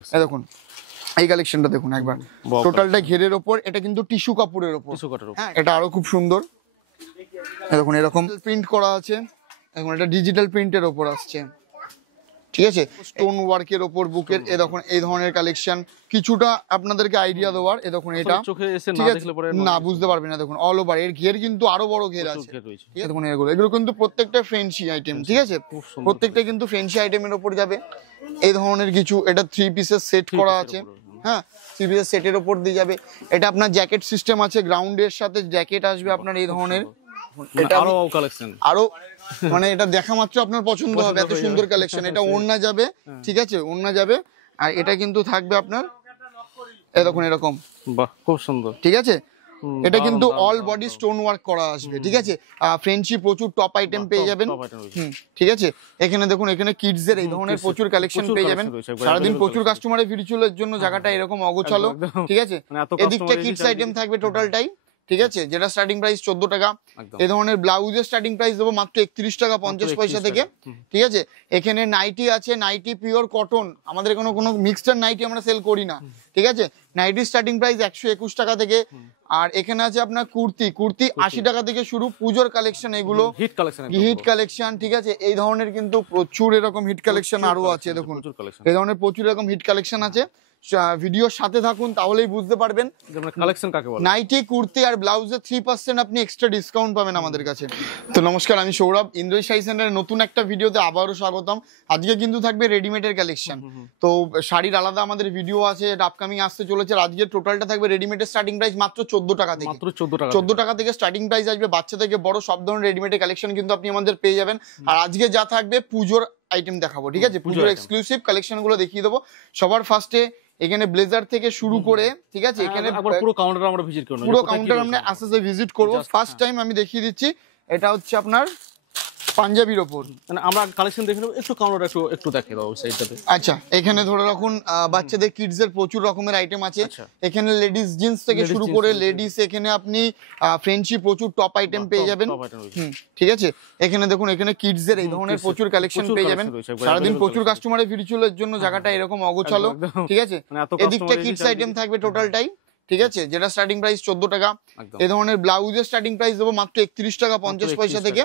এই দেখুন এই কালেকশনটা দেখুন একবার, টোটালটা ঘেরের ওপর, এটা কিন্তু টিস্যু কাপড়ের ওপর, হ্যাঁ এটা আরো খুব সুন্দর। এই দেখুন এরকম প্রিন্ট করা আছে, এখন এটা ডিজিটাল প্রিন্টের ওপর আসছে, ঠিক আছে, স্টোন ওয়ার্কের ওপর বুকের। এই দেখুন এই ধরনের কালেকশন, কিছুটা আপনাদেরকে আইডিয়া দেওয়ার। এই দেখুন এটা না বুঝতে পারবেন না, দেখুন অল ওভার এর ঘের কিন্তু আরো বড় ঘের আছে। দেখুন এগুলো কিন্তু প্রত্যেকটা ফ্যান্সি আইটেম, ঠিক আছে, প্রত্যেকটা কিন্তু ফ্যান্সি আইটেমের ওপর যাবে। এই ধরনের কিছু, এটা 3 পিসের সেট করা আছে, হ্যাঁ 3 পিসের সেটের ওপর দিয়ে যাবে। এটা আপনার জ্যাকেট সিস্টেম আছে, গ্রাউন্ডের সাথে জ্যাকেট আসবে আপনার এই ধরনের। এটা আরো মানে এটা দেখা মাত্র আপনার পছন্দ হবে, এত সুন্দর কালেকশন। এটা ওড়না যাবে, ঠিক আছে, ওড়না যাবে। আর এটা কিন্তু থাকবে আপনার এই দেখুন এরকম, বাহ খুব সুন্দর, ঠিক আছে। এটা কিন্তু অল বডি স্টোন ওয়ার্ক করা আসবে, ঠিক আছে। ফ্রেঞ্চি প্রচুর টপ আইটেম পেয়ে যাবেন, ঠিক আছে। এখানে দেখুন, এখানে কিডস এর এই ধরনের প্রচুর কালেকশন পেয়ে যাবেন। সারাদিন প্রচুর কাস্টমারের ভিড় জন্য জায়গাটা এরকম অগোছালো, ঠিক আছে। এদিকটা কিডস আইটেম থাকবে টোটালটাই, ঠিক আছে, যেটা স্টার্টিং প্রাইস 14 টাকা। এই ধরনের ব্লাউজের স্টার্টিং প্রাইস দেবো মাত্র 31 টাকা 50 পয়সা থেকে, ঠিক আছে। এখানে নাইটি আছে, নাইটি পিওর কটন, আমাদের কোনো মিক্সড নাইটি আমরা সেল করি না, ঠিক আছে। নাইটি স্টার্টিং প্রাইস 121 টাকা থেকে। আর এখানে আছে আপনার কুর্তি 80 টাকা থেকে শুরু, পুজোর কালেকশন, এগুলো হিট কালেকশন, ঠিক আছে। এই ধরনের কিন্তু প্রচুর এরকম হিট কালেকশন আরো আছে, দেখুন এই ধরনের প্রচুর এরকম হিট কালেকশন আছে। ভিডিওর সাথে থাকুন তাহলেই বুঝতে পারবেন কালেকশন কাকে বলে। নাইটি কুর্তি আর ব্লাউজে 3% আপনি এক্সট্রা ডিসকাউন্ট পাবেন আমাদের কাছে। তো নমস্কার, আমি সৌরভ, ইন্দ্রজিৎ শাড়ি সেন্টারের নতুন একটা ভিডিওতে আবারও স্বাগতম। আজকে কিন্তু থাকবে রেডিমেডের কালেকশন। তো শাড়ির আলাদা আমাদের ভিডিও আছে, এটা আপকামিং আসতে চলেছে। আজকে টোটালটা থাকবে রেডিমেডের স্টার্টিং প্রাইস মাত্র 14 টাকা থেকে, মাত্র 14 টাকা থেকে স্টার্টিং প্রাইস আসবে। বাচ্চা থেকে বড় সব ধরনের রেডিমেডের কালেকশন কিন্তু আপনি আমাদের পেয়ে যাবেন। আর আজকে যা থাকবে পুজোর আইটেম দেখাবো, ঠিক আছে, পুজোর এক্সক্লুসিভ কালেকশন গুলো দেখিয়ে দেবো। সবার ফার্স্টে এখানে ব্লেজার থেকে শুরু করে, ঠিক আছে, এখানে পুরো কাউন্টার আমরা ভিজিট করব, পুরো কাউন্টার আমরা আস্তে আস্তে ভিজিট করব। ফার্স্ট টাইম আমি দেখিয়ে দিচ্ছি, এটা হচ্ছে আপনার পাঞ্জাবির ওপর, মানে আমরা কালেকশন দেখে নেব। একটু কাউন্টার একটু দেখিয়ে দাও সাইডটাতে। আচ্ছা, এখানে ধরে রাখুন বাচ্চাদের কিডস এর প্রচুর রকমের আইটেম আছে। এখানে লেডিস জিন্স থেকে শুরু করে লেডিস, এখানে আপনি ফ্রেঞ্চি প্রচুর টপ আইটেম পেয়ে যাবেন, ঠিক আছে। এখানে দেখুন, এখানে কিডস এর এই ধরনের প্রচুর কালেকশন পেয়ে যাবেন। সারাদিন প্রচুর কাস্টমারের ভিড় জন্য জায়গাটা এরকম অগোছালো, ঠিক আছে। এদিকটা কিডস আইটেম থাকবে টোটালটাই, ঠিক আছে, যেটা স্টার্টিং প্রাইস 14 টাকা। এই ধরনের ব্লাউজের স্টার্টিং প্রাইস দেবো মাত্র 31 টাকা 50 পয়সা থেকে,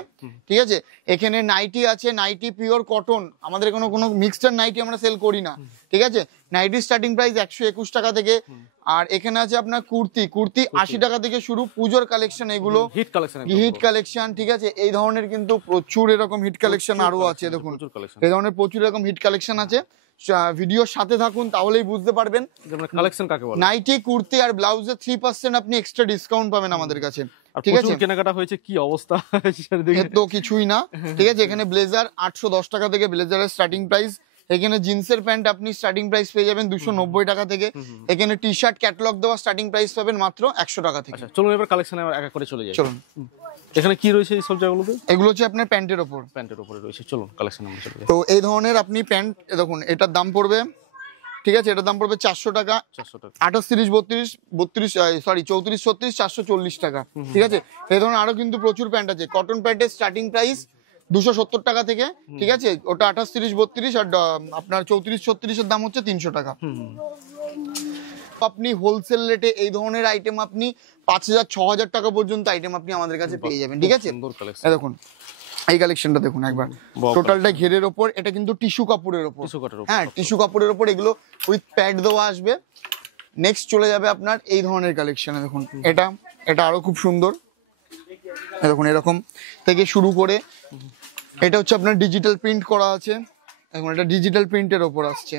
ঠিক আছে। এখানে নাইটি আছে, নাইটি পিওর কটন, আমাদের কোনো মিক্সড নাইটি আমরা সেল করি না, ঠিক আছে। নাইটি স্টার্টিং প্রাইস 121 টাকা থেকে। আর এখানে আছে আপনার কুর্তি 80 টাকা থেকে শুরু, পুজোর কালেকশন, এগুলো হিট কালেকশন, ঠিক আছে। এই ধরনের কিন্তু প্রচুর এরকম হিট কালেকশন আরো আছে, দেখুন এই ধরনের প্রচুর এরকম হিট কালেকশন আছে। ভিডিওর সাথে থাকুন তাহলেই বুঝতে পারবেন কালেকশন কাকে বলে। নাইটি কুর্তি আর ব্লাউজে 3% আপনি এক্সট্রা ডিসকাউন্ট পাবেন আমাদের কাছে, ঠিক আছে। কেনাকাটা হয়েছে, কি অবস্থা তো কিছুই না, ঠিক আছে। এখানে ব্লেজার 810 টাকা থেকে ব্লেজারের স্টার্টিং প্রাইস। এখানে জিন্সের প্যান্ট আপনি স্টার্টিং প্রাইস পেয়ে যাবেন 290 টাকা থেকে। এখানে টি শার্ট ক্যাটালগ দেওয়া স্টার্টিং প্রাইস পাবেন মাত্র 100 টাকা থেকে। চলুন এবার কালেকশনে এক এক করে চলে যাই। চলুন, এখানে কি রয়েছে এই সব জায়গাগুলোতে? এগুলো হচ্ছে আপনার প্যান্টের উপরে রয়েছে। চলুন কালেকশনে আমরা চলে যাই। তো এই ধরনের আপনি প্যান্ট দেখুন, এটার দাম পড়বে, ঠিক আছে, এটার দাম পড়বে 400 টাকা, 38 32 34 36 440 টাকা, ঠিক আছে। এই ধরনের আরো কিন্তু প্রচুর প্যান্ট আছে। কটন প্যান্টের স্টার্টিং প্রাইস 270 টাকা থেকে, ঠিক আছে, ওটা 28 30 32, আর আপনার 34 36 এর দাম হচ্ছে 300 টাকা। আপনি হোলসেল রেটে এই ধরনের আইটেম আপনি 5000 6000 টাকা পর্যন্ত আইটেম আপনি আমাদের কাছে পেয়ে যাবেন, ঠিক আছে। দেখুন এই কালেকশনটা দেখুন একবার, টোটালটা ঘেরের ওপর, এটা কিন্তু টিস্যু কাপড়ের ওপর, হ্যাঁ টিস্যু কাপড়ের ওপর, এগুলো উইথ প্যাড দেওয়া আসবে। নেক্সট চলে যাবে আপনার এই ধরনের কালেকশনে, দেখুন এটা আরো খুব সুন্দর। দেখুন এরকম থেকে শুরু করে, এটা হচ্ছে আপনার ডিজিটাল প্রিন্ট করা আছে, এখন এটা ডিজিটাল প্রিন্টের ওপর আসছে,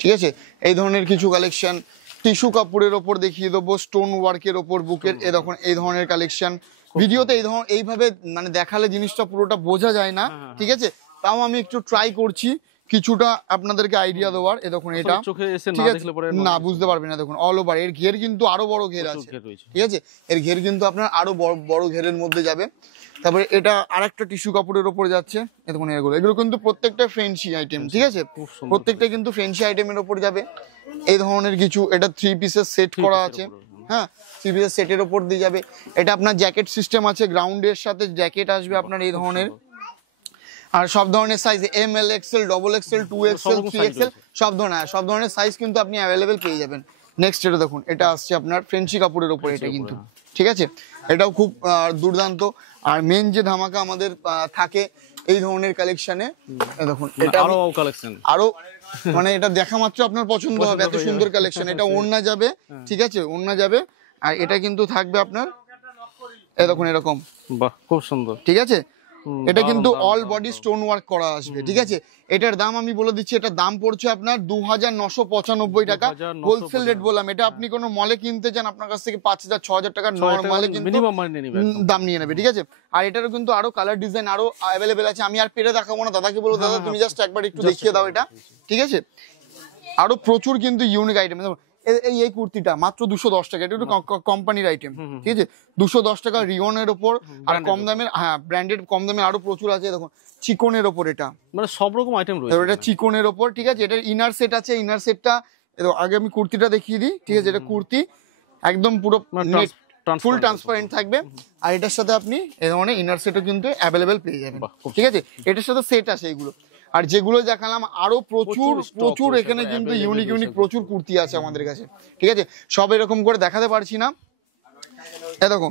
ঠিক আছে। এই ধরনের কিছু কালেকশন টিস্যু কাপড়ের ওপর দেখিয়ে দেবো, স্টোন ওয়ার্কের ওপর বুকের। দেখুন এই ধরনের কালেকশন ভিডিওতে এইভাবে মানে দেখালে জিনিসটা পুরোটা বোঝা যায় না, ঠিক আছে। তাও আমি একটু ট্রাই করছি কিছুটা আপনাদেরকে আইডিয়া দেওয়ার। দেখুন এটা না বুঝতে পারবেন না, দেখুন অল ওভার এর ঘের কিন্তু আরো বড় ঘের আছে, ঠিক আছে। এর ঘের কিন্তু আপনার আরো বড় ঘেরের মধ্যে যাবে। তারপরে এটা আরেকটা টিস্যু কাপড়ের ওপর যাচ্ছে। দেখুন এগুলো কিন্তু প্রত্যেকটা ফ্যান্সি আইটেম, ঠিক আছে, প্রত্যেকটা কিন্তু ফ্যান্সি আইটেমের ওপর যাবে। এই ধরনের কিছু, এটা 3 পিসের সেট করা আছে, হ্যাঁ 3 পিসের সেটের ওপর দিয়ে যাবে। এটা আপনার জ্যাকেট সিস্টেম আছে, গ্রাউন্ডের সাথে জ্যাকেট আসবে আপনার এই ধরনের। আর সব ধরনের size, ML XL XXL 2XL 3XL সব ধরনের সাইজ কিন্তু আপনি অ্যাভেলেবেল পেয়ে যাবেন। নেক্সট এটা দেখুন, এটা আসছে আপনার ফ্রেঞ্চি কাপড়ের উপর, এটা কিন্তু ঠিক আছে, এটাও খুব দুর্দান্ত। আর মেন যে ধামাকা আমাদের থাকে এই ধরনের কালেকশনে, দেখুন এটা আরো মানে এটা দেখা মাত্র আপনার পছন্দ হবে, এত সুন্দর কালেকশন। এটা ওড়না যাবে, ঠিক আছে, ওড়না যাবে। আর এটা কিন্তু থাকবে আপনার এই দেখুন এরকম, বাহ খুব সুন্দর, ঠিক আছে। এটা কিন্তু অল বডি স্টোন ওয়ার্ক করা আসবে, ঠিক আছে। এটার দাম আমি বলে দিচ্ছি, এটার দাম পড়ছে আপনার 2995 টাকা হোলসেল রেট বললাম। এটা আপনি কোনো মলে কিনতে চান আপনার কাছ থেকে 5000 6000 টাকা নরমালে কিন্তু দাম নিয়ে নেবে, ঠিক আছে। আর এটারও কিন্তু আরো কালার ডিজাইন আরো অ্যাভেলেবেল আছে, আমি আর পেরে দেখাবো না, দাদাকে বলবো দাদা তুমি জাস্ট একবার একটু দেখিয়ে দাও এটা, ঠিক আছে। আরো প্রচুর কিন্তু ইউনিক আইটেম। এই কুর্তিটা মাত্র 210 টাকা, এটা একটু কোম্পানির আইটেম, ঠিক আছে, 210 টাকা রিওনের ওপর। আর কম দামের, হ্যাঁ ব্র্যান্ডেড কম দামের আরো প্রচুর আছে, দেখুন চিকনের ওপর, এটা মানে সব রকম আইটেম রয়েছে, এটা চিকনের ওপর, ঠিক আছে। এটার ইনার সেট আছে, ইনার সেটটা আগে আমি কুর্তিটা দেখিয়ে দিই, ঠিক আছে। এটা কুর্তি একদম পুরো ফুল ট্রান্সপারেন্ট থাকবে। আর এটার সাথে আপনি এই ধরনের ইনার সেটও কিন্তু অ্যাভেলেবেল পেয়ে যাবেন, ঠিক আছে। এটার সাথে সেট আছে এইগুলো। আর যেগুলো দেখালাম আরো প্রচুর এখানে কিন্তু ইউনিক প্রচুর কুর্তি আছে আমাদের কাছে, ঠিক আছে। সব এরকম করে দেখাতে পারছি না। দেখো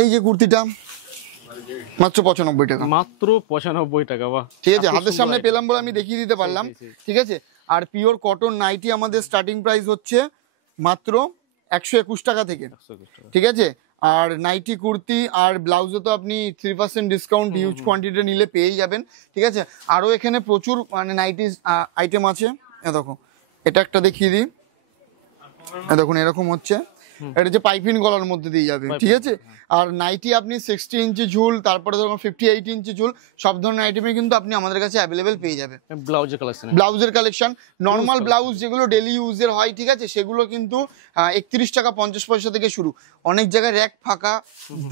এই যে কুর্তিটা মাত্র 95 টাকা, মাত্র 95 টাকা, বাহ, ঠিক আছে। হাতের সামনে পেলাম বলে আমি দেখিয়ে দিতে পারলাম, ঠিক আছে। আর পিওর কটন নাইটি আমাদের স্টার্টিং প্রাইস হচ্ছে মাত্র 121 টাকা থেকে, ঠিক আছে। আর নাইটি কুর্তি আর ব্লাউজে তো আপনি 3% ডিসকাউন্ট হিউজ কোয়ান্টিটি নিলে পেয়ে যাবেন, ঠিক আছে। আরো এখানে প্রচুর মানে নাইটি আইটেম আছে, দেখো এটা একটা দেখিয়ে দিই, দেখুন এরকম হচ্ছে, এটা যে পাইপিং গলার মধ্যে দিয়ে যাবে, ঠিক আছে। আর নাইটি আপনি 60 ইঞ্চি ঝুল, তারপরে ধরুন 58 ইঞ্চি ঝুল, সব ধরনের আইটেমে কিন্তু আপনি আমাদের কাছে অ্যাভেলেবেল পেয়ে যাবেন। ব্লাউজের কালেকশন নর্মাল ব্লাউজ যেগুলো ডেলি ইউজের হয়, ঠিক আছে, সেগুলো কিন্তু 31 টাকা 50 পয়সা থেকে শুরু। অনেক জায়গায় র্যাক ফাঁকা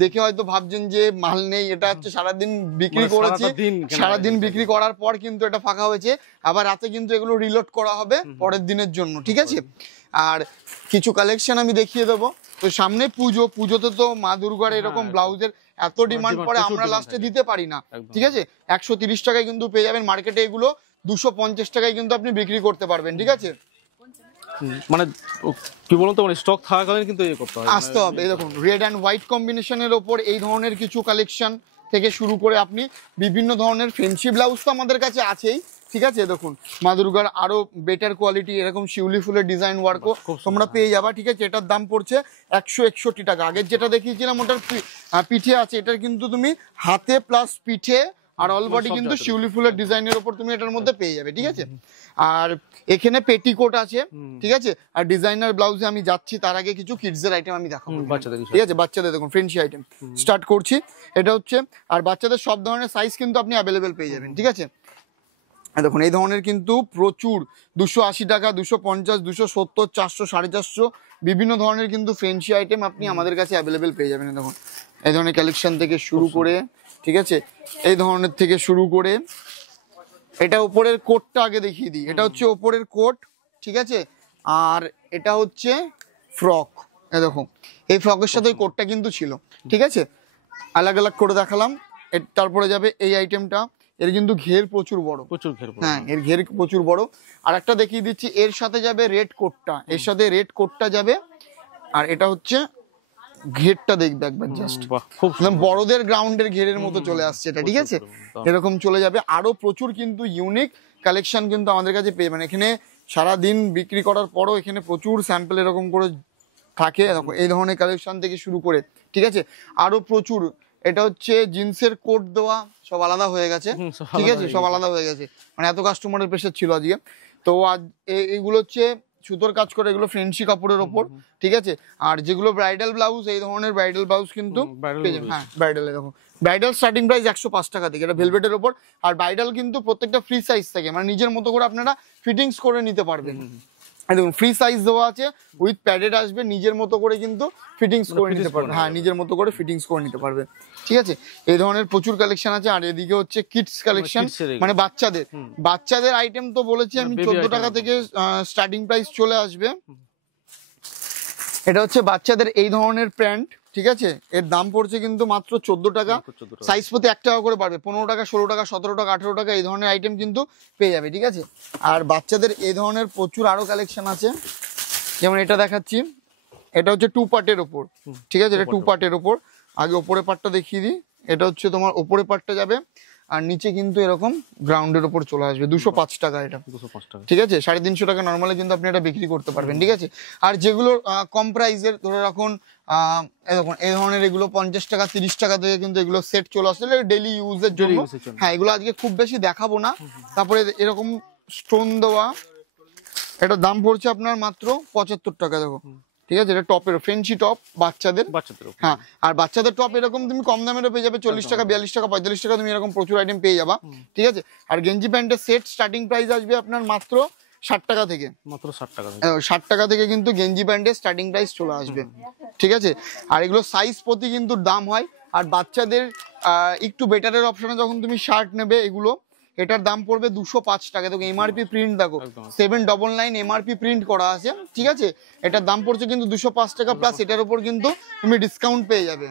দেখে হয়তো ভাবছেন যে মাল নেই, এটা হচ্ছে সারাদিন বিক্রি করেছে, সারাদিন বিক্রি করার পর কিন্তু এটা ফাঁকা হয়েছে, আবার রাতে কিন্তু এগুলো রিলোড করা হবে পরের দিনের জন্য, ঠিক আছে। আর কিছু কালেকশন আমি দেখিয়ে দেবো। তো সামনে পুজোতে তো মা দুর্গার এরকম ব্লাউজের এত ডিমান্ড পড়ে, আমরা লাস্টে দিতে পারি না, ঠিক আছে। 130 টাকায় কিন্তু পেয়ে যাবেন মার্কেটে, এগুলো 250 টাকায় কিন্তু আপনি বিক্রি করতে পারবেন, ঠিক আছে। মানে কি বলতো, মানে স্টক থাকাকালীন কিন্তু করতে হয়, আসতে হবে। এই দেখুন রেড অ্যান্ড হোয়াইট কম্বিনেশনের ওপর এই ধরনের কিছু কালেকশন থেকে শুরু করে আপনি বিভিন্ন ধরনের ফ্যান্সি ব্লাউজ তো আমাদের কাছে আছেই, ঠিক আছে। দেখুন মা দুর্গার আরো বেটার কোয়ালিটি এরকম শিউলি ফুলের ডিজাইন ওয়ার্কও তোমরা পেয়ে যাবা, ঠিক আছে। এটার দাম পড়ছে 161 টাকা। আগের যেটা দেখিয়েছিলাম ওটার পিঠে আছে, এটার কিন্তু তুমি হাতে প্লাস পিঠে আর অল বডি কিন্তু শিউলি ফুলের ডিজাইনের উপর তুমি এটার মধ্যে পেয়ে যাবে, ঠিক আছে। আর এখানে পেটিকোট আছে, ঠিক আছে। আর ডিজাইনার ব্লাউজে আমি যাচ্ছি, তার আগে কিছু কিডসের আইটেম আমি দেখাবো, ঠিক আছে। বাচ্চাদের দেখুন ফ্রেন্ডশি আইটেম স্টার্ট করছি, এটা হচ্ছে। আর বাচ্চাদের সব ধরনের সাইজ কিন্তু আপনি অ্যাভেলেবেল পেয়ে যাবেন, ঠিক আছে। দেখুন এই ধরনের কিন্তু প্রচুর 280 টাকা, 250, 270, 400, 450 বিভিন্ন ধরনের কিন্তু ফ্রেন্সি আইটেম আপনি আমাদের কাছে অ্যাভেলেবেল পেয়ে যাবেন। দেখুন এই ধরনের কালেকশন থেকে শুরু করে, ঠিক আছে, এই ধরনের থেকে শুরু করে। এটা উপরের কোটটা আগে দেখিয়ে দিই, এটা হচ্ছে উপরের কোট, ঠিক আছে। আর এটা হচ্ছে ফ্রক, দেখুন এই ফ্রকের সাথে ওই কোটটা কিন্তু ছিল, ঠিক আছে। আলাদা আলাদা করে দেখালাম। তারপরে যাবে এই আইটেমটা, এর কিন্তু ঘের প্রচুর বড়, হ্যাঁ এর ঘের প্রচুর বড়। আর একটা দেখিয়ে দিচ্ছি, এর সাথে যাবে রেড কোটটা, এর সাথে রেড কোটটা যাবে। আর এটা হচ্ছে ঘেরটা দেখবে একবার জাস্ট, বড়দের গ্রাউন্ডের ঘেরের মতো চলে আসছে এটা, ঠিক আছে। এরকম চলে যাবে। আরো প্রচুর কিন্তু ইউনিক কালেকশন কিন্তু আমাদের কাছে পেয়ে যাবেন। এখানে সারাদিন বিক্রি করার পরও এখানে প্রচুর স্যাম্পল এরকম করে থাকে, এই ধরনের কালেকশন থেকে শুরু করে, ঠিক আছে। আরো প্রচুর, এটা হচ্ছে জিন্সের কোট দেওয়া, সব আলাদা হয়ে গেছে, ঠিক আছে, সব আলাদা হয়ে গেছে, মানে এত কাস্টমারের প্রেসার ছিল আজকে। তো আজ এইগুলো হচ্ছে সুতোর কাজ করে, এগুলো ফ্রেন্সি কাপড়ের ওপর, ঠিক আছে। আর যেগুলো ব্রাইডাল ব্লাউজ, এই ধরনের ব্রাইডাল ব্লাউজ কিন্তু হ্যাঁ ব্রাইডাল, দেখো ব্রাইডাল স্টার্টিং প্রাইস 105 টাকা থেকে, এটা ভেলভেটের ওপর। আর ব্রাইডাল কিন্তু প্রত্যেকটা ফ্রি সাইজ থাকে, মানে নিজের মতো করে আপনারা ফিটিংস করে নিতে পারবেন। দেখুন ফ্রি সাইজ দেওয়া আছে, উইথ প্যাডেড আসবে, নিজের মতো করে কিন্তু ফিটিংস করে নিতে পারবে, হ্যাঁ নিজের মতো করে ফিটিংস করে নিতে পারবে, ঠিক আছে। এই ধরনের প্রচুর কালেকশন আছে। আর এদিকে হচ্ছে কিডস কালেকশন, মানে বাচ্চাদের আইটেম তো বলেছি আমি 14 টাকা থেকে স্টার্টিং প্রাইস চলে আসবে। এটা হচ্ছে বাচ্চাদের এই ধরনের প্যান্ট, ঠিক আছে, এর দাম পড়ছে কিন্তু মাত্র 14 টাকা। সাইজ প্রতি 1 টাকা করে বাড়বে, 15 টাকা, 16 টাকা, 17 টাকা, 18 টাকা এই ধরনের আইটেম কিন্তু পেয়ে যাবে। ঠিক আছে, আর বাচ্চাদের এই ধরনের প্রচুর আরো কালেকশন আছে, যেমন এটা দেখাচ্ছি, এটা হচ্ছে 2 পার্টের ওপর। ঠিক আছে, এটা 2 পার্টের ওপর। আগে ওপরের পার্টটা দেখিয়ে দিই, এটা হচ্ছে তোমার ওপরের পার্টটা যাবে, আর নিচে কিন্তু এরকম গ্রাউন্ডের ওপর চলে আসবে। 205 টাকা এটা, 205 টাকা। ঠিক আছে, 350 টাকা নর্মালি কিন্তু আপনি এটা বিক্রি করতে পারবেন। ঠিক আছে, আর যেগুলো কম প্রাইসের ধরে রাখুন দেখুন এই ধরনের, এগুলো 50 টাকা 30 টাকা থেকে কিন্তু এগুলো সেট চলে আসছে ডেইলি ইউজের জন্য। হ্যাঁ, এগুলো আজকে খুব বেশি দেখাবো না। তারপরে এরকম স্টোন দেওয়া, এটার দাম পড়ছে আপনার মাত্র 75 টাকা। দেখো, ঠিক আছে, এটা টপের ফেন্সি টপ বাচ্চাদের। হ্যাঁ, আর বাচ্চাদের টপ এরকম তুমি কম দামেরও পেয়ে যাবে, 40 টাকা, 42 টাকা, 45 টাকা, তুমি এরকম প্রচুর আইটেম পেয়ে যাবা। ঠিক আছে, আর গেঞ্জি প্যান্টের সেট স্টার্টিং প্রাইস আসবে আপনার মাত্র 60 টাকা থেকে। মাত্র 60 টাকা, 60 টাকা থেকে কিন্তু গেঞ্জি প্যান্টের স্টার্টিং প্রাইস চলে আসবে। ঠিক আছে, আর এগুলো সাইজ প্রতি কিন্তু দাম হয়। আর বাচ্চাদের একটু বেটারের অপশনে যখন তুমি শার্ট নেবে, এগুলো এটার দাম পড়বে 205 টাকা। দেখো এমআরপি প্রিন্ট, দেখো 799 এমআরপি প্রিন্ট করা আছে। ঠিক আছে, এটার দাম পড়ছে কিন্তু 205 টাকা, প্লাস এটার উপর কিন্তু তুমি ডিসকাউন্ট পেয়ে যাবে।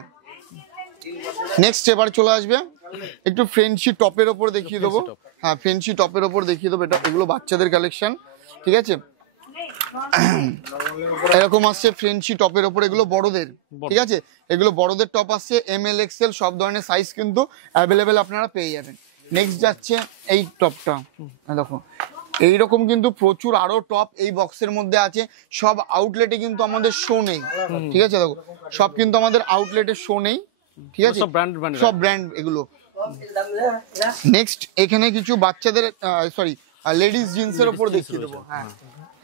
নেক্সট এবার চলে আসবে একটু ফ্রেন্সি টপের ওপর দেখিয়ে দেবো। হ্যাঁ, ফ্রেন্সি টপের ওপর দেখিয়ে দেবো, এটা এগুলো বাচ্চাদের কালেকশন। ঠিক আছে, এরকম আসছে ফ্রেন্সি টপের ওপর, এগুলো বড়দের। ঠিক আছে, এগুলো বড়দের টপ আসছে, ML XL সব ধরনের সাইজ কিন্তু অ্যাভেলেবেল আপনারা পেয়ে যাবেন। নেক্সট যাচ্ছে এই টপটা, দেখো এইরকম কিন্তু প্রচুর আরো টপ এই বক্সের মধ্যে আছে। সব আউটলেটে কিন্তু আমাদের শো নেই। ঠিক আছে, দেখো সব কিন্তু আমাদের আউটলেটে শো নেই। ঠিক আছে, সব ব্র্যান্ড এগুলো। নেক্সট এখানে কিছু বাচ্চাদের সরি লেডিস জিন্সের ওপর দেখিয়ে দেবো। হ্যাঁ,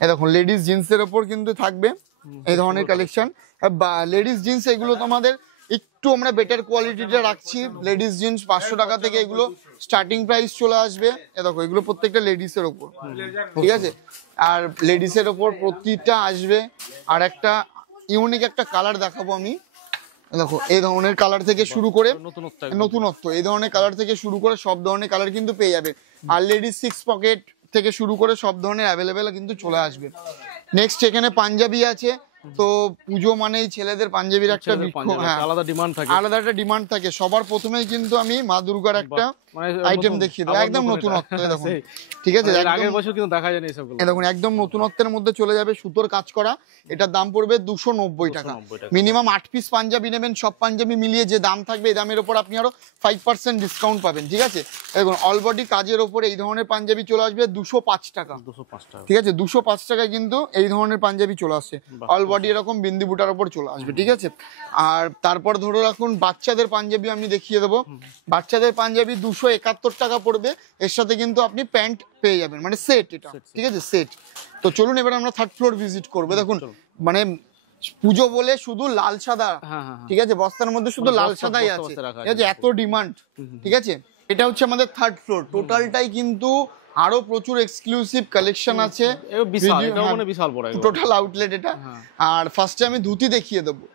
এই দেখুন লেডিস জিন্সের ওপর কিন্তু থাকবে এই ধরনের কালেকশন। বা লেডিস জিন্স এগুলো তোমাদের একটু আমরা বেটার কোয়ালিটিটা রাখছি। লেডিস জিন্স 500 টাকা থেকে এগুলো স্টার্টিং প্রাইস চলে আসবে। এ দেখো এগুলো প্রত্যেকটা লেডিসের ওপর। ঠিক আছে, আর লেডিসের ওপর প্রতিটা আসবে। আর একটা ইউনিক একটা কালার দেখাবো আমি, দেখো এই ধরনের কালার থেকে শুরু করে নতুনত্ব, এই ধরনের কালার থেকে শুরু করে সব ধরনের কালার কিন্তু পেয়ে যাবে। আর লেডিস 6 পকেট থেকে শুরু করে সব ধরনের অ্যাভেলেবেল কিন্তু চলে আসবে। নেক্সট এখানে পাঞ্জাবি আছে। তো পুজো মানেই ছেলেদের পাঞ্জাবির একটা আলাদা একটা ডিমান্ড থাকে। সবার প্রথমেই কিন্তু আমি মা দুর্গার একটা আইটেম দেখিয়ে দেবো, একদম নতুনত্ব। দেখুন, ঠিক আছে, আগের বছর কিন্তু দেখা যায়নি এসবগুলো। দেখুন একদম নতুনত্বের মধ্যে চলে যাবে, সুতোর কাজ করা। এটার দাম পড়বে 290 টাকা। মিনিমাম 8 পিস পাঞ্জাবি নেবেন, সব পাঞ্জাবি মিলিয়ে যে দাম থাকবে এই দামের উপর আপনি আরো 5% ডিসকাউন্ট পাবেন। ঠিক আছে, দেখুন অল বডি কাজের ওপরে এই ধরনের পাঞ্জাবি চলে আসবে 205 টাকা। ঠিক আছে, 205 টাকায় কিন্তু এই ধরনের পাঞ্জাবি চলে আসছে। অল বডি এরকম বিন্দি বুটার ওপর চলে আসবে। ঠিক আছে, আর তারপর ধরে রাখুন বাচ্চাদের পাঞ্জাবি আমি দেখিয়ে দেবো। বাচ্চাদের পাঞ্জাবি 271 টাকা পড়বে, এর সাথে কিন্তু আপনি প্যান্ট পেয়ে যাবেন, মানে সেট এটা। ঠিক আছে, সেট। তো চলুন এবার আমরা 3rd ফ্লোর ভিজিট করবো। দেখুন মানে পুজো বলে শুধু লাল সাদা, ঠিক আছে, বস্তার মধ্যে শুধু লাল সাদাই আছে। ঠিক আছে, এত ডিমান্ড। ঠিক আছে, এটা হচ্ছে আমাদের 3rd ফ্লোর। টোটালটাই কিন্তু আরো প্রচুর এক্সক্লুসিভ কালেকশন আছে, টোটাল আউটলেট এটা। আর ফার্স্টে আমি ধুতি দেখিয়ে দেবো।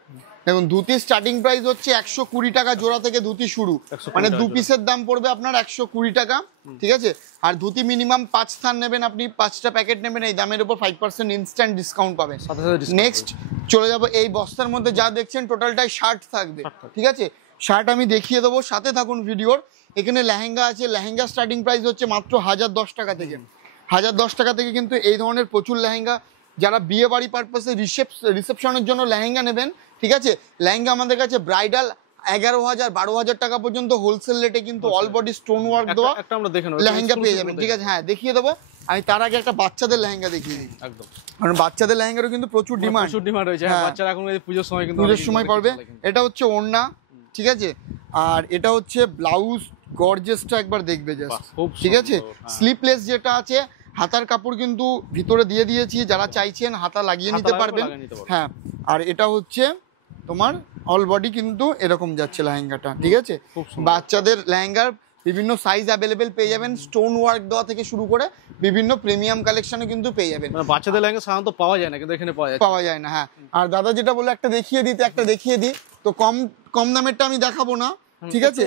দেখুন ধুতির স্টার্টিং প্রাইস হচ্ছে 120 টাকা জোড়া থেকে ধুতি শুরু, মানে 2 পিসের দাম পড়বে আপনার 120 টাকা। ঠিক আছে, আর ধুতি মিনিমাম 5 স্থান নেবেন আপনি, 5টা প্যাকেট নেবেন, এই দামের উপর 5% ইনস্ট্যান্ট ডিসকাউন্ট পাবেন। নেক্সট চলে যাবো এই বস্তার মধ্যে যা দেখছেন টোটালটাই শার্ট থাকবে। ঠিক আছে, শার্ট আমি দেখিয়ে দেবো, সাথে থাকুন ভিডিওর। এখানে লেহেঙ্গা আছে, লেহেঙ্গা স্টার্টিং প্রাইস হচ্ছে মাত্র 1010 টাকা থেকে। 1010 টাকা থেকে কিন্তু এই ধরনের প্রচুর লেহেঙ্গা, যারা বিয়ে বাড়ি পারপাসে রিসেপশনের জন্য লেহেঙ্গা নেবেন। ঠিক আছে, লেহেঙ্গা আমাদের কাছে ব্রাইডাল 11,000 12,000 টাকা পর্যন্ত হোলসেল রেটে কিন্তু অল বডি স্টোন ওয়ার্ক দেওয়া লেহেঙ্গা পেয়ে যাবেন। ঠিক আছে, হ্যাঁ দেখিয়ে দেবো। আমি তার আগে একটা বাচ্চাদের লেহেঙ্গা দেখিয়ে দিই, একদম কারণ বাচ্চাদের লেহেঙ্গারও কিন্তু প্রচুর ডিমান্ড রয়েছে। বাচ্চারা এখন পুজোর সময় পড়বে। এটা হচ্ছে ওড়না। ঠিক আছে, আর এটা হচ্ছে ব্লাউজ, গর্জেসটা একবার দেখবে জাস্ট। ঠিক আছে, স্লিপলেস যেটা আছে, হাতার কাপড় কিন্তু ভিতরে দিয়ে দিয়েছি, যারা চাইছেন হাতা লাগিয়ে নিতে পারবেন। হ্যাঁ, আর এটা হচ্ছে তোমার অল বডি কিন্তু এরকম যাচ্ছে লেহেঙ্গাটা। ঠিক আছে, বাচ্চাদের লেহেঙ্গার বিভিন্ন সাইজ অ্যাভেলেবেল পেয়ে যাবেন, স্টোন ওয়ার্ক দেওয়া থেকে শুরু করে বিভিন্ন প্রিমিয়াম কালেকশনে কিন্তু পেয়ে যাবেন। বাচ্চাদের লেহেঙ্গা সাধারণত পাওয়া যায় না, কিন্তু এখানে পাওয়া যায় না। হ্যাঁ, আর দাদা যেটা বলে একটা দেখিয়ে দিতে, একটা দেখিয়ে দিই। তো কম দামেরটা আমি দেখাবো না। ঠিক আছে,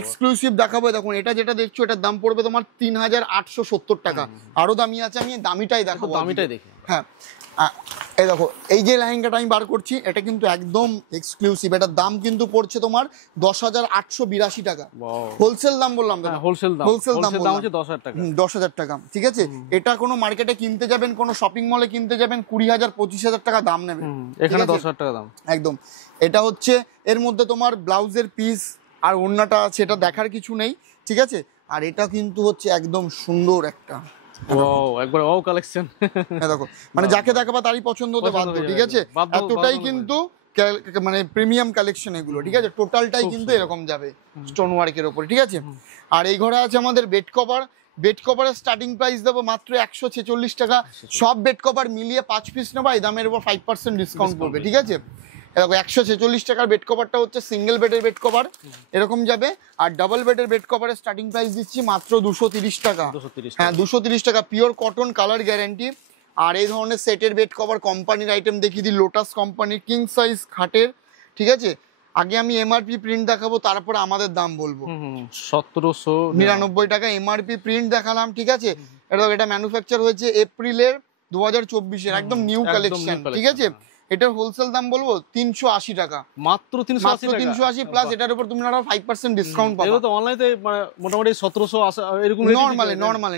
এক্সক্লুসিভ দেখাবো। দেখুন এটা যেটা দেখছো, এটার দাম পড়বে তোমার 3870 টাকা। আরো দামি আছে, আমি দামিটাই দেখাবো। দামিটাই দেখি। হ্যাঁ, এই দেখো এই যে লেহেঙ্গাটা আমি বার করছি এটা কিন্তু একদম এক্সক্লুসিভ, এটার দাম কিন্তু পড়ছে তোমার 10,882 টাকা। হোলসেল দাম বললাম, হোলসেল দাম হচ্ছে 10,000 টাকা। 10,000 টাকা, ঠিক আছে। এটা কোনো মার্কেটে কিনতে যাবেন, কোনো শপিং মলে কিনতে যাবেন 20,000 25,000 টাকা দাম নেবে, এখানে 10,000 টাকা দাম একদম। এটা হচ্ছে এর মধ্যে তোমার ব্লাউজের পিস আর ওড়নাটা আছে, এটা দেখার কিছু নেই, ঠিক আছে। আর এটা কিন্তু হচ্ছে একদম সুন্দর একটা একবার ওয়াও কালেকশন। দেখো মানে যাকে দেখাবা তারই পছন্দ হতে বাধ্য, ঠিক আছে। এতটাই কিন্তু মানে প্রিমিয়াম কালেকশন এগুলো, ঠিক আছে। টোটালটাই কিন্তু এরকম যাবে স্টোন ওয়ার্কের উপরে, ঠিক আছে। আর এই ঘরে আছে আমাদের বেড কভার। বেড কভারের স্টার্টিং প্রাইস দেবো মাত্র 146 টাকা। সব বেড কভার মিলিয়ে 5 পিস নেবো, এই দামের উপর 5% ডিসকাউন্ট করবে, ঠিক আছে। দেখো 146 টাকার বেড কভারটা হচ্ছে সিঙ্গেল বেডের বেড কভার, এরকম যাবে। আর ডাবল বেডের বেড কভারের স্টার্টিং প্রাইস দিচ্ছি মাত্র 230 টাকা। হ্যাঁ 230 টাকা, পিওর কটন, কালার গ্যারান্টি। আর এই ধরনের সেটের বেড কভার কোম্পানির আইটেম দেখিয়ে দিই, লোটাস কোম্পানির কিং সাইজ খাটের, ঠিক আছে। আগে আমি এমআরপি প্রিন্ট দেখাবো, তারপরে আমাদের দাম বলবো। 1799 টাকা এমআরপি প্রিন্ট দেখালাম, ঠিক আছে। এটা ম্যানুফ্যাকচার হয়েছে এপ্রিলের 2024-এর, একদম নিউ কালেকশন, ঠিক আছে। এটার হোলসেল দাম বলবো 380 টাকা, মাত্র 380 প্লাস এটার উপর তুমি আরো 5% ডিসকাউন্ট পাবে। এটা তো অনলাইনে মানে মোটামুটি 1700 এরকম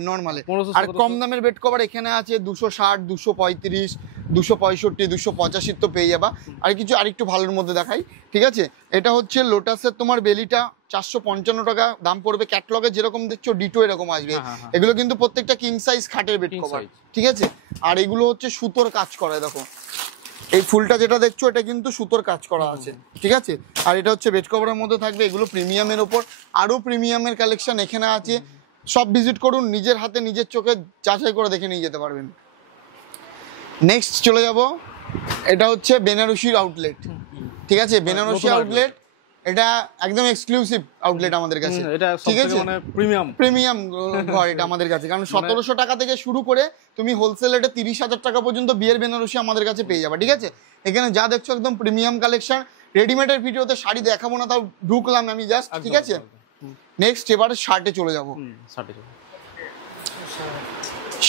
নরমালি। আর কম দামের বেড কভার এখানে আছে 260, 235, 265, 285 তো পেয়ে যাবা। আর কিছু আরেকটু ভালোর মধ্যে দেখাই, ঠিক আছে। এটা হচ্ছে লোটাসের তোমার বেলিটা 455 টাকা দাম পড়বে। ক্যাটলগে যেরকম দেখছো ডিটো এরকম আসবে। এগুলো কিন্তু প্রত্যেকটা কিং সাইজ খাটের বেড কভার, ঠিক আছে। আর এগুলো হচ্ছে সুতোর কাজ করা, দেখো এই ফুলটা যেটা দেখছো এটা কিন্তু সুতোর কাজ করা আছে, ঠিক আছে। আর এটা হচ্ছে বেড কভারের মধ্যে থাকবে, এগুলো প্রিমিয়ামের ওপর। আরো প্রিমিয়ামের কালেকশন এখানে আছে, সব ভিজিট করুন, নিজের হাতে নিজের চোখে যাচাই করে দেখে নিয়ে যেতে পারবেন। নেক্সট চলে যাব, এটা হচ্ছে বেনারসির আউটলেট, ঠিক আছে। বেনারসি আউটলেট এটা একদম এক্সক্লুসিভ আউটলেট আমাদের কাছে, ঠিক আছে। মানে প্রিমিয়াম ঘর এটা আমাদের কাছে, কারণ 1700 টাকা থেকে শুরু করে তুমি হোলসেল রেটে 30,000 টাকা পর্যন্ত বিয়ের বেনারসি আমাদের কাছে পেয়ে যাবে, ঠিক আছে। এখানে যা দেখছো একদম প্রিমিয়াম কালেকশন। রেডিমেডের ভিডিওতে শাড়ি দেখাবো না, তাও ঢুকলাম আমি জাস্ট, ঠিক আছে। নেক্সট এবার শার্টে চলে যাব।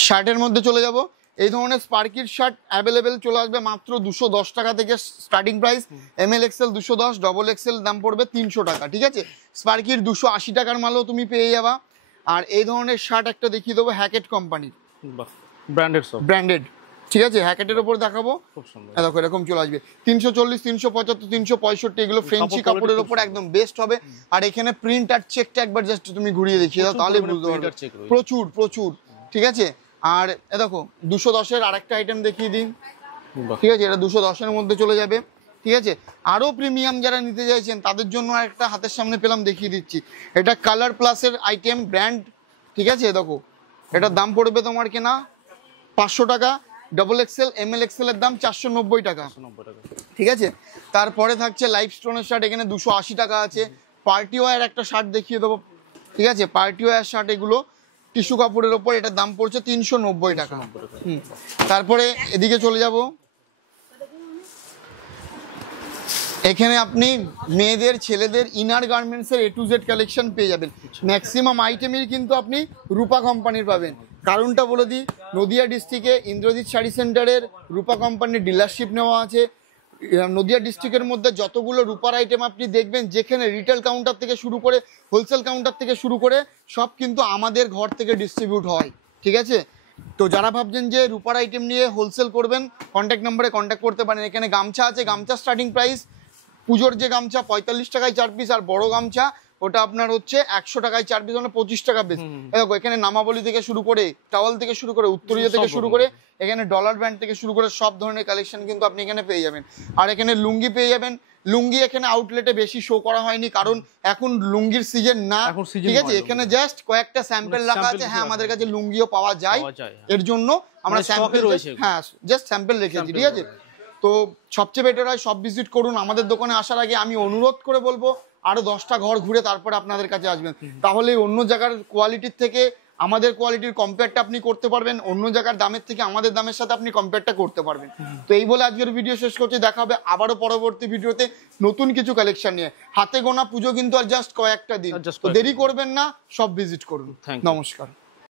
শার্টের মধ্যে চলে যাব, এই ধরনের স্পার্কির শার্ট অ্যাভেলেবেল চলে আসবে মাত্র 210 টাকা থেকে starting price. ML XL 210, double XL দাম পড়বে 300 টাকা, ঠিক আছে। স্পার্কির 280 টাকার মালও তুমি পেয়ে যাবা। আর এই ধরনের শার্ট একটা দেখিয়ে দেবো হ্যাকেট কোম্পানির, ব্র্যান্ডেড, ঠিক আছে। হ্যাকেটের ওপর দেখাবো, দেখো এরকম চলে আসবে 340, 375, 365, এগুলো ফ্রেঞ্চি কাপড়ের ওপর একদম বেস্ট হবে। আর এখানে প্রিন্ট আর চেকটা একবার জাস্ট তুমি ঘুরিয়ে দেখিয়ে দাও, তাহলে বুঝতে পারবে। প্রচুর, ঠিক আছে। আর দেখো 210-এর আরেকটা আইটেম দেখিয়ে দিন, ঠিক আছে। এটা 210-এর মধ্যে চলে যাবে, ঠিক আছে। আরো প্রিমিয়াম যারা নিতে চাইছেন তাদের জন্য একটা হাতের সামনে পেলাম, দেখিয়ে দিচ্ছি। এটা কালার প্লাসের আইটেম, ব্র্যান্ড, ঠিক আছে। দেখো এটার দাম পড়বে তোমার কেনা 500 টাকা, ডবল এক্সেল এমএল এক্সেল এর দাম 490 টাকা, ঠিক আছে। তারপরে থাকছে লাইফ স্টোনের শার্ট, এখানে 280 টাকা আছে। পার্টি ওয়্যার একটা শার্ট দেখিয়ে দেবো, ঠিক আছে। পার্টি ওয়্যার শার্ট এগুলো টিস্যু কাপড়ের ওপর, এটার দাম পড়ছে 390 টাকা। তারপরে এদিকে চলে যাব, এখানে আপনি মেয়েদের ছেলেদের ইনার গার্মেন্টসের A to Z কালেকশন পেয়ে যাবেন। ম্যাক্সিমাম আইটেমই কিন্তু আপনি রূপা কোম্পানির পাবেন। কারণটা বলে দিই, নদিয়া ডিস্ট্রিক্টে ইন্দ্রজিৎ শাড়ি সেন্টারের রূপা কোম্পানির ডিলারশিপ নেওয়া আছে। নদিয়া ডিস্ট্রিক্টের মধ্যে যতগুলো রূপার আইটেম আপনি দেখবেন, যেখানে রিটেল কাউন্টার থেকে শুরু করে হোলসেল কাউন্টার থেকে শুরু করে সব কিন্তু আমাদের ঘর থেকে ডিস্ট্রিবিউট হয়, ঠিক আছে। তো যারা ভাবছেন যে রূপার আইটেম নিয়ে হোলসেল করবেন, কন্ট্যাক্ট নম্বরে কন্ট্যাক্ট করতে পারেন। এখানে গামছা আছে, গামছা স্টার্টিং প্রাইস পুজোর যে গামছা 45 টাকায় 4 পিস, আর বড় গামছা ওটা আপনার হচ্ছে 100 টাকায় 4 পিস, মানে 25 টাকা বেশ। দেখো এখানে নামাবলি থেকে শুরু করে, টাওয়াল থেকে শুরু করে, উত্তরীয় থেকে শুরু করে, এখানে ডলার ব্যান্ড থেকে শুরু করে সব ধরনের কালেকশন কিন্তু আপনি এখানে পেয়ে যাবেন। আর এখানে লুঙ্গি পেয়ে যাবেন। লুঙ্গি এখানে আউটলেটে বেশি শো করা হয়নি, কারণ এখন লুঙ্গির সিজন না, ঠিক আছে। এখানে জাস্ট কয়েকটা স্যাম্পল রাখা আছে। হ্যাঁ আমাদের কাছে লুঙ্গিও পাওয়া যায়, এর জন্য আমরা স্যাম্পল, হ্যাঁ জাস্ট স্যাম্পল রেখেছি, ঠিক আছে। তো সবচেয়ে বেটার হয় সব ভিজিট করুন। আমাদের দোকানে আসার আগে আমি অনুরোধ করে বলবো আরো 10টা ঘর ঘুরে তারপরে আপনাদের কাছে আসবেন, তাহলে অন্য জায়গার কোয়ালিটির থেকে আমাদের কোয়ালিটির কম্পেয়ারটা আপনি করতে পারবেন, অন্য জায়গার দামের থেকে আমাদের দামের সাথে আপনি কম্পেয়ারটা করতে পারবেন। তো এই বলে আজকের ভিডিও শেষ করছি, দেখা হবে আবারও পরবর্তী ভিডিওতে নতুন কিছু কালেকশন নিয়ে। হাতে গোনা পুজো কিন্তু আর জাস্ট কয়েকটা দিন, দেরি করবেন না, সব ভিজিট করুন। নমস্কার।